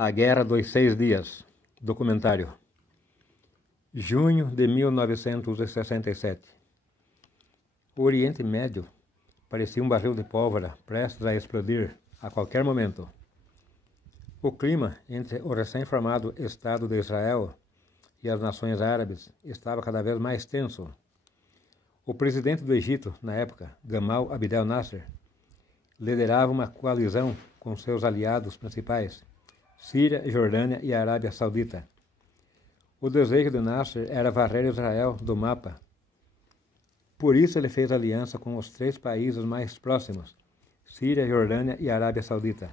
A Guerra dos 6 Dias. Documentário. Junho de 1967. O Oriente Médio parecia um barril de pólvora prestes a explodir a qualquer momento. O clima entre o recém-formado Estado de Israel e as nações árabes estava cada vez mais tenso. O presidente do Egito, na época, Gamal Abdel Nasser, liderava uma coalizão com seus aliados principais, Síria, Jordânia e Arábia Saudita. O desejo de Nasser era varrer Israel do mapa. Por isso ele fez aliança com os 3 países mais próximos, Síria, Jordânia e Arábia Saudita,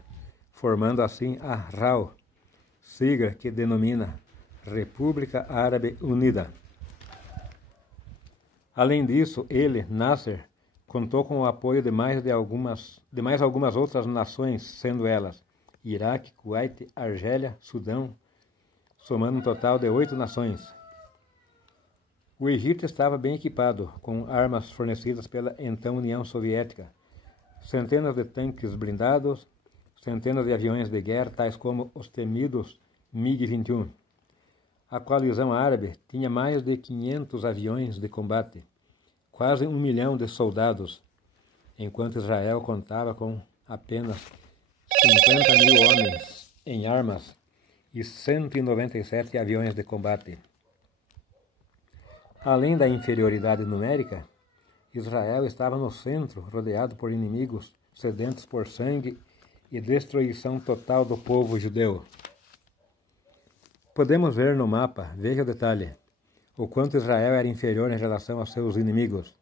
formando assim a RAU, sigla que denomina República Árabe Unida. Além disso, Nasser, contou com o apoio de mais algumas outras nações, sendo elas Iraque, Kuwait, Argélia, Sudão, somando um total de 8 nações. O Egito estava bem equipado, com armas fornecidas pela então União Soviética, centenas de tanques blindados, centenas de aviões de guerra, tais como os temidos MiG-21. A coalizão árabe tinha mais de 500 aviões de combate, quase 1 milhão de soldados, enquanto Israel contava com apenas 50 mil homens em armas e 197 aviões de combate. Além da inferioridade numérica, Israel estava no centro, rodeado por inimigos sedentos por sangue e destruição total do povo judeu. Podemos ver no mapa, veja o detalhe, o quanto Israel era inferior em relação aos seus inimigos.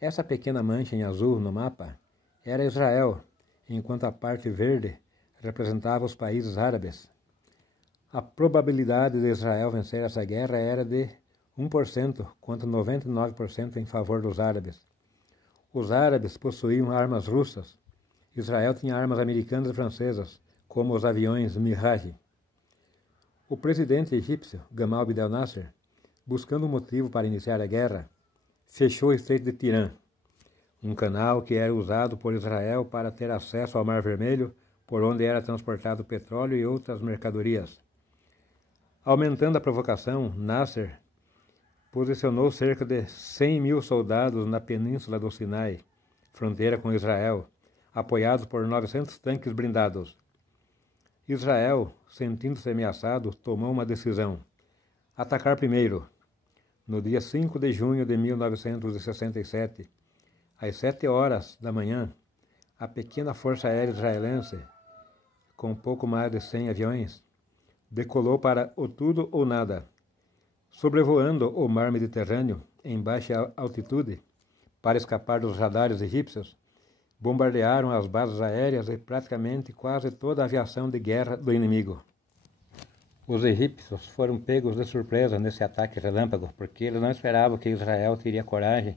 Essa pequena mancha em azul no mapa era Israel, enquanto a parte verde representava os países árabes. A probabilidade de Israel vencer essa guerra era de 1% contra 99% em favor dos árabes. Os árabes possuíam armas russas. Israel tinha armas americanas e francesas, como os aviões Mirage. O presidente egípcio, Gamal Abdel Nasser, buscando um motivo para iniciar a guerra, fechou o Estreito de Tirã, um canal que era usado por Israel para ter acesso ao Mar Vermelho, por onde era transportado petróleo e outras mercadorias. Aumentando a provocação, Nasser posicionou cerca de 100 mil soldados na península do Sinai, fronteira com Israel, apoiados por 900 tanques blindados. Israel, sentindo-se ameaçado, tomou uma decisão: atacar primeiro. No dia 5 de junho de 1967, às 7 horas da manhã, a pequena força aérea israelense, com pouco mais de 100 aviões, decolou para o tudo ou nada. Sobrevoando o mar Mediterrâneo em baixa altitude, para escapar dos radares egípcios, bombardearam as bases aéreas e praticamente quase toda a aviação de guerra do inimigo. Os egípcios foram pegos de surpresa nesse ataque relâmpago, porque eles não esperavam que Israel teria coragem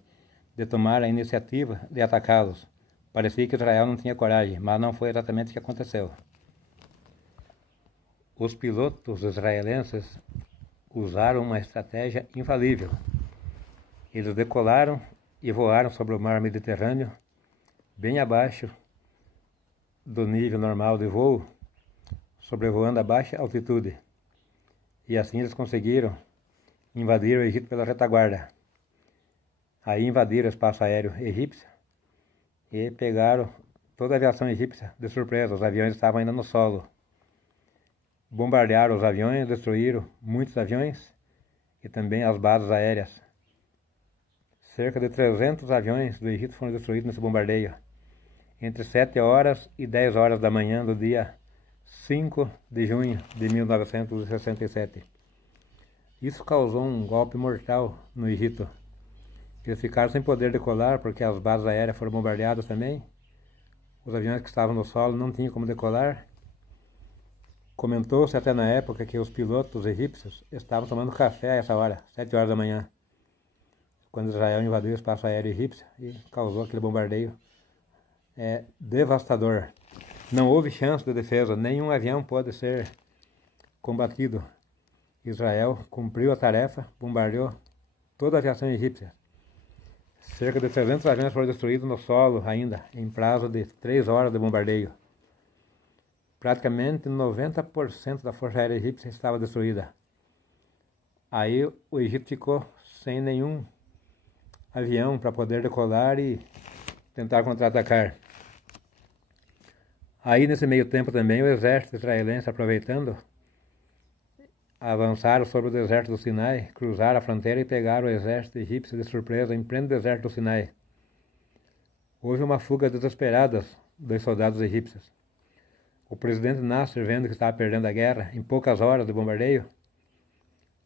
de tomar a iniciativa de atacá-los. Parecia que Israel não tinha coragem, mas não foi exatamente o que aconteceu. Os pilotos israelenses usaram uma estratégia infalível. Eles decolaram e voaram sobre o mar Mediterrâneo, bem abaixo do nível normal de voo, sobrevoando a baixa altitude. E assim eles conseguiram invadir o Egito pela retaguarda. Aí invadiram o espaço aéreo egípcio e pegaram toda a aviação egípcia de surpresa. Os aviões estavam ainda no solo. Bombardearam os aviões, destruíram muitos aviões e também as bases aéreas. Cerca de 300 aviões do Egito foram destruídos nesse bombardeio, entre 7 horas e 10 horas da manhã do dia 5 de junho de 1967. Isso causou um golpe mortal no Egito. Eles ficaram sem poder decolar porque as bases aéreas foram bombardeadas também. Os aviões que estavam no solo não tinham como decolar. Comentou-se até na época que os pilotos egípcios estavam tomando café a essa hora, 7 horas da manhã, quando Israel invadiu o espaço aéreo egípcio e causou aquele bombardeio devastador. Não houve chance de defesa, nenhum avião pode ser combatido. Israel cumpriu a tarefa, bombardeou toda a aviação egípcia. Cerca de 300 aviões foram destruídos no solo ainda, em prazo de 3 horas de bombardeio. praticamente 90% da força aérea egípcia estava destruída. Aí o Egito ficou sem nenhum avião para poder decolar e tentar contra-atacar. Aí nesse meio tempo também o exército israelense, aproveitando, avançaram sobre o deserto do Sinai, cruzaram a fronteira e pegaram o exército egípcio de surpresa em pleno deserto do Sinai. Houve uma fuga desesperada dos soldados egípcios. O presidente Nasser, vendo que estava perdendo a guerra em poucas horas de bombardeio,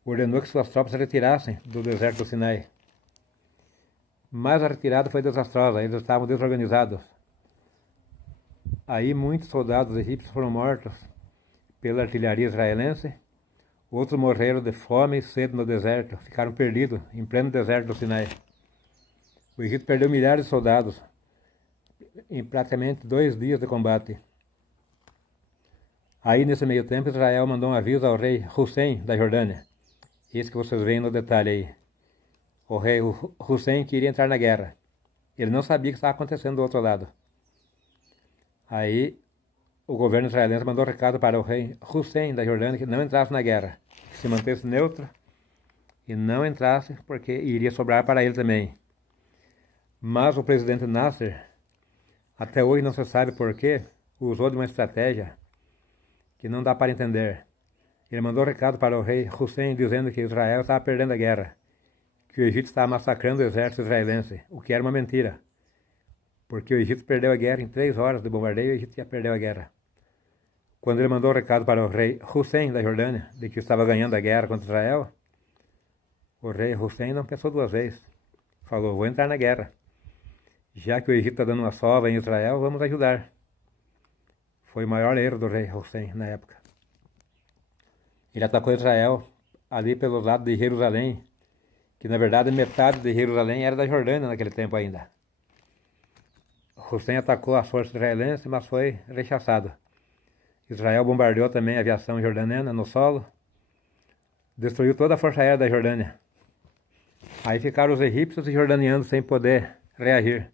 ordenou que suas tropas se retirassem do deserto do Sinai. Mas a retirada foi desastrosa, eles estavam desorganizados. Aí muitos soldados egípcios foram mortos pela artilharia israelense, outros morreram de fome e sede no deserto, ficaram perdidos em pleno deserto do Sinai. O Egito perdeu milhares de soldados em praticamente 2 dias de combate. Aí nesse meio tempo Israel mandou um aviso ao rei Hussein da Jordânia. Esse que vocês veem no detalhe aí. O rei Hussein queria entrar na guerra. Ele não sabia o que estava acontecendo do outro lado. Aí o governo israelense mandou recado para o rei Hussein da Jordânia que não entrasse na guerra, que se mantesse neutro e não entrasse porque iria sobrar para ele também. Mas o presidente Nasser, até hoje não se sabe porquê, usou de uma estratégia que não dá para entender. Ele mandou recado para o rei Hussein dizendo que Israel estava perdendo a guerra, que o Egito estava massacrando o exército israelense, o que era uma mentira, porque o Egito perdeu a guerra em 3 horas de bombardeio e o Egito já perdeu a guerra. Quando ele mandou o recado para o rei Hussein da Jordânia, de que estava ganhando a guerra contra Israel, o rei Hussein não pensou 2 vezes. Falou, vou entrar na guerra. Já que o Egito está dando uma sova em Israel, vamos ajudar. Foi o maior erro do rei Hussein na época. Ele atacou Israel ali pelo lado de Jerusalém, que na verdade metade de Jerusalém era da Jordânia naquele tempo ainda. Hussein atacou as forças israelenses, mas foi rechaçado. Israel bombardeou também a aviação jordaniana no solo, destruiu toda a força aérea da Jordânia. Aí ficaram os egípcios e jordanianos sem poder reagir.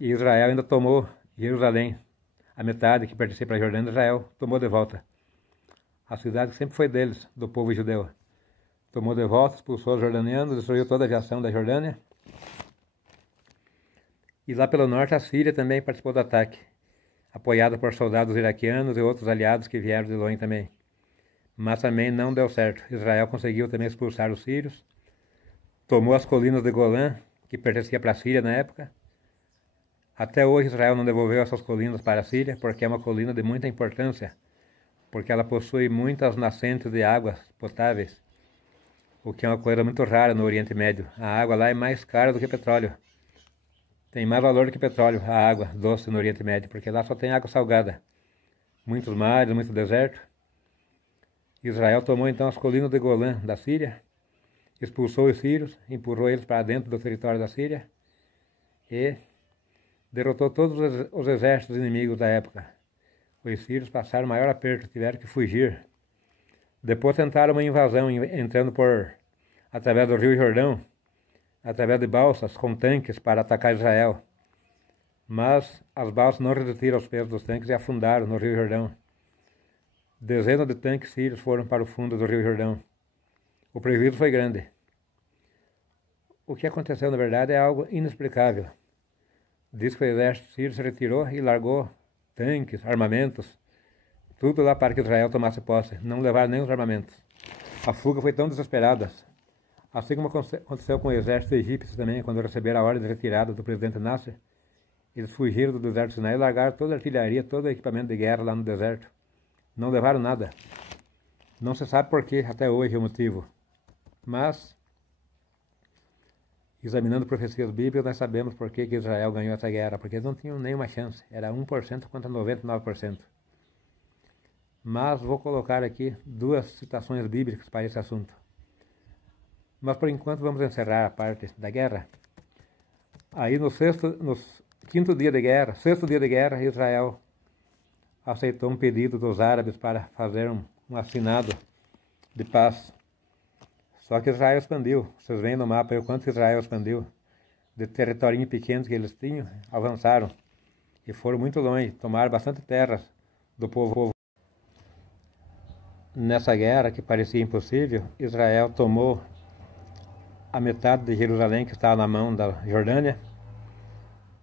E Israel ainda tomou Jerusalém, a metade que pertencia para a Jordânia, Israel tomou de volta. A cidade que sempre foi deles, do povo judeu. Tomou de volta, expulsou os jordanianos, destruiu toda a aviação da Jordânia. E lá pelo norte a Síria também participou do ataque, apoiada por soldados iraquianos e outros aliados que vieram de longe também. Mas também não deu certo. Israel conseguiu também expulsar os sírios, tomou as colinas de Golã, que pertencia para a Síria na época. Até hoje Israel não devolveu essas colinas para a Síria, porque é uma colina de muita importância, porque ela possui muitas nascentes de águas potáveis, o que é uma coisa muito rara no Oriente Médio. A água lá é mais cara do que petróleo. Tem mais valor do que petróleo, a água doce no Oriente Médio, porque lá só tem água salgada. Muitos mares, muito deserto. Israel tomou então as colinas de Golã da Síria, expulsou os sírios, empurrou eles para dentro do território da Síria e derrotou todos os exércitos inimigos da época. Os sírios passaram o maior aperto, tiveram que fugir. Depois tentaram uma invasão, entrando através do Rio Jordão, através de balsas com tanques para atacar Israel. Mas as balsas não resistiram aos pesos dos tanques e afundaram no Rio Jordão. Dezenas de tanques sírios foram para o fundo do Rio Jordão. O prejuízo foi grande. O que aconteceu, na verdade, é algo inexplicável. Diz que o exército sírio se retirou e largou tanques, armamentos, tudo lá para que Israel tomasse posse. Não levaram nem os armamentos. A fuga foi tão desesperada. Assim como aconteceu com o exército egípcio também, quando receberam a ordem de retirada do presidente Nasser, eles fugiram do deserto do Sinai e largaram toda a artilharia, todo o equipamento de guerra lá no deserto. Não levaram nada. Não se sabe por que até hoje o motivo. Mas, examinando profecias bíblicas, nós sabemos por que Israel ganhou essa guerra, porque eles não tinham nenhuma chance. Era 1% contra 99%. Mas vou colocar aqui 2 citações bíblicas para esse assunto. Mas por enquanto vamos encerrar a parte da guerra. Aí no 5º dia de guerra, 6º dia de guerra, Israel aceitou um pedido dos árabes para fazer um assinado de paz. Só que Israel expandiu. Vocês veem no mapa aí o quanto Israel expandiu. De territorinho pequeno que eles tinham, avançaram. E foram muito longe, tomaram bastante terras do povo. Nessa guerra, que parecia impossível, Israel tomou a metade de Jerusalém, que estava na mão da Jordânia.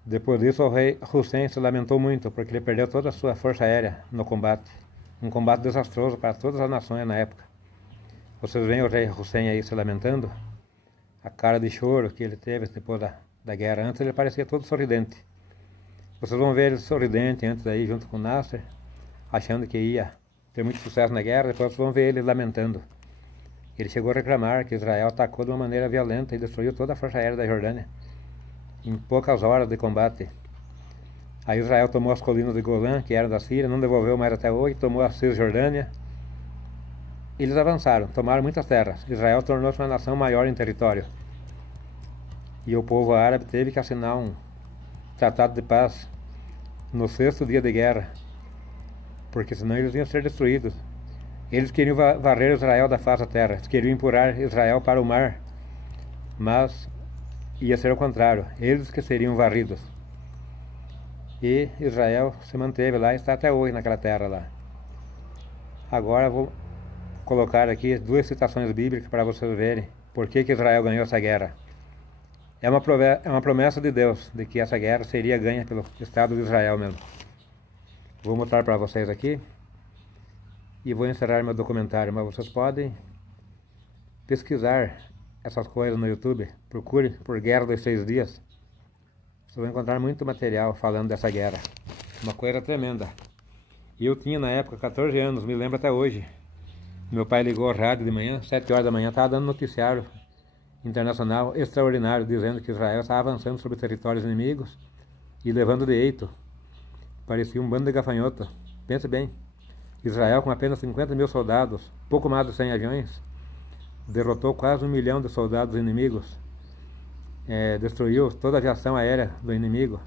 Depois disso, o rei Hussein se lamentou muito, porque ele perdeu toda a sua força aérea no combate. Um combate desastroso para todas as nações na época. Vocês veem o rei Hussein aí se lamentando, a cara de choro que ele teve depois da guerra. Antes ele parecia todo sorridente. Vocês vão ver ele sorridente antes aí, junto com Nasser, achando que ia ter muito sucesso na guerra. Depois vocês vão ver ele lamentando. Ele chegou a reclamar que Israel atacou de uma maneira violenta e destruiu toda a força aérea da Jordânia em poucas horas de combate. Aí Israel tomou as colinas de Golã, que eram da Síria, não devolveu mais até hoje, tomou a Cisjordânia. Eles avançaram, tomaram muitas terras. Israel tornou-se uma nação maior em território. E o povo árabe teve que assinar um tratado de paz no 6º dia de guerra, porque senão eles iam ser destruídos. Eles queriam varrer Israel da face da terra, eles queriam empurrar Israel para o mar, mas ia ser o contrário, eles que seriam varridos. E Israel se manteve lá e está até hoje naquela terra lá. Agora vou colocar aqui 2 citações bíblicas para vocês verem por que Israel ganhou essa guerra. É uma promessa de Deus de que essa guerra seria ganha pelo Estado de Israel mesmo. Vou mostrar para vocês aqui e vou encerrar meu documentário, mas vocês podem pesquisar essas coisas no YouTube. Procure por Guerra dos 6 Dias. Vocês vão encontrar muito material falando dessa guerra. Uma coisa tremenda. E eu tinha na época 14 anos, me lembro até hoje. Meu pai ligou ao rádio de manhã, 7 horas da manhã, estava dando noticiário internacional extraordinário, dizendo que Israel estava avançando sobre territórios inimigos e levando de eito. Parecia um bando de gafanhoto. Pense bem, Israel com apenas 50 mil soldados, pouco mais de 100 aviões, derrotou quase 1 milhão de soldados inimigos, destruiu toda a aviação aérea do inimigo.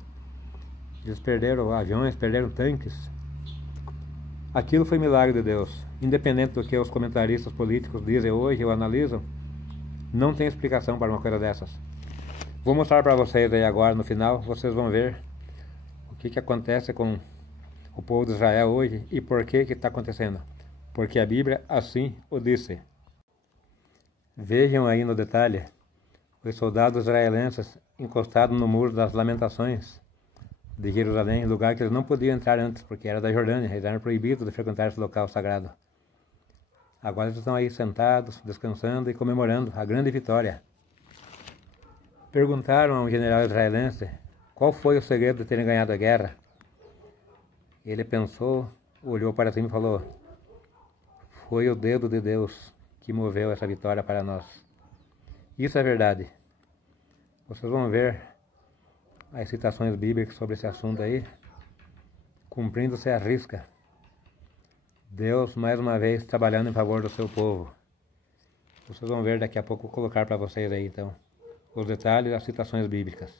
Eles perderam aviões, perderam tanques. Aquilo foi milagre de Deus. Independente do que os comentaristas políticos dizem hoje ou analisam, não tem explicação para uma coisa dessas. Vou mostrar para vocês aí agora, no final, vocês vão ver o que acontece com o povo de Israel hoje e por que está acontecendo. Porque a Bíblia assim o disse. Vejam aí no detalhe, os soldados israelenses encostados no muro das lamentações de Jerusalém, lugar que eles não podiam entrar antes, porque era da Jordânia, eles eram proibidos de frequentar esse local sagrado. Agora eles estão aí sentados, descansando e comemorando a grande vitória. Perguntaram a um general israelense qual foi o segredo de terem ganhado a guerra. Ele pensou, olhou para cima e falou: foi o dedo de Deus que moveu essa vitória para nós. Isso é verdade. Vocês vão ver as citações bíblicas sobre esse assunto aí, cumprindo-se a risca. Deus, mais uma vez, trabalhando em favor do seu povo. Vocês vão ver daqui a pouco, vou colocar para vocês aí, então, os detalhes e as citações bíblicas.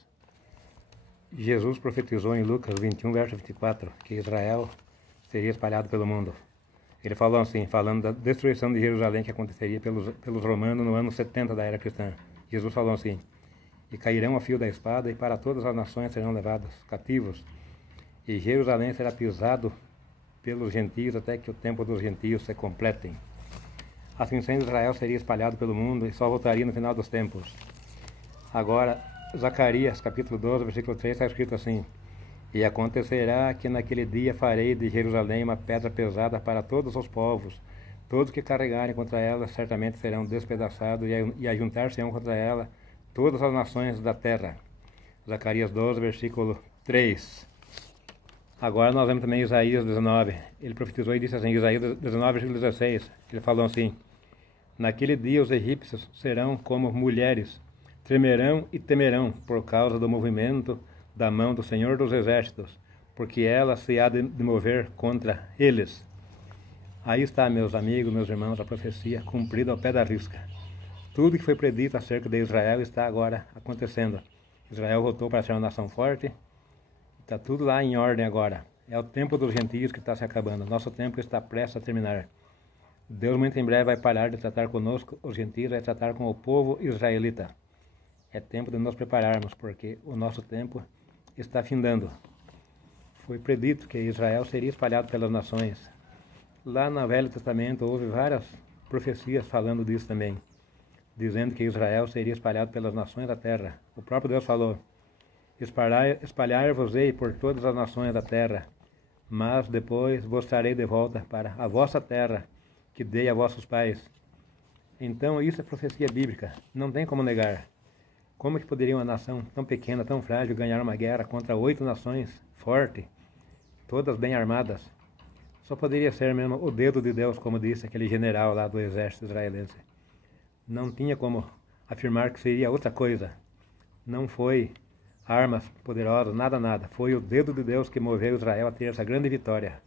Jesus profetizou em Lucas 21, verso 24, que Israel seria espalhado pelo mundo. Ele falou assim, falando da destruição de Jerusalém que aconteceria pelos romanos no ano 70 da era cristã. Jesus falou assim: e cairão a fio da espada, e para todas as nações serão levados cativos, e Jerusalém será pisado pelos gentios até que o tempo dos gentios se completem. Assim sendo, Israel seria espalhado pelo mundo e só voltaria no final dos tempos. Agora, Zacarias, capítulo 12, versículo 3, está escrito assim: e acontecerá que naquele dia farei de Jerusalém uma pedra pesada para todos os povos. Todos que carregarem contra ela certamente serão despedaçados, e ajuntar-se-ão contra ela todas as nações da terra. Zacarias 12, versículo 3. Agora nós vemos também Isaías 19. Ele profetizou e disse assim, Isaías 19, versículo 16. Ele falou assim: naquele dia os egípcios serão como mulheres, tremerão e temerão por causa do movimento da mão do Senhor dos Exércitos, porque ela se há de mover contra eles. Aí está, meus amigos, meus irmãos, a profecia cumprida ao pé da risca. Tudo que foi predito acerca de Israel está agora acontecendo. Israel voltou para ser uma nação forte. Está tudo lá em ordem agora. É o tempo dos gentios que está se acabando. Nosso tempo está prestes a terminar. Deus muito em breve vai parar de tratar conosco, os gentios, vai tratar com o povo israelita. É tempo de nos prepararmos, porque o nosso tempo está findando. foi predito que Israel seria espalhado pelas nações. Lá no Velho Testamento houve várias profecias falando disso também, dizendo que Israel seria espalhado pelas nações da terra. O próprio Deus falou: espalhar-vos-ei por todas as nações da terra, mas depois vos trarei de volta para a vossa terra, que dei a vossos pais. Então isso é profecia bíblica, não tem como negar. Como que poderia uma nação tão pequena, tão frágil, ganhar uma guerra contra 8 nações fortes, todas bem armadas? Só poderia ser mesmo o dedo de Deus, como disse aquele general lá do exército israelense. Não tinha como afirmar que seria outra coisa. Não foi armas poderosas, nada. Foi o dedo de Deus que moveu Israel a ter essa grande vitória.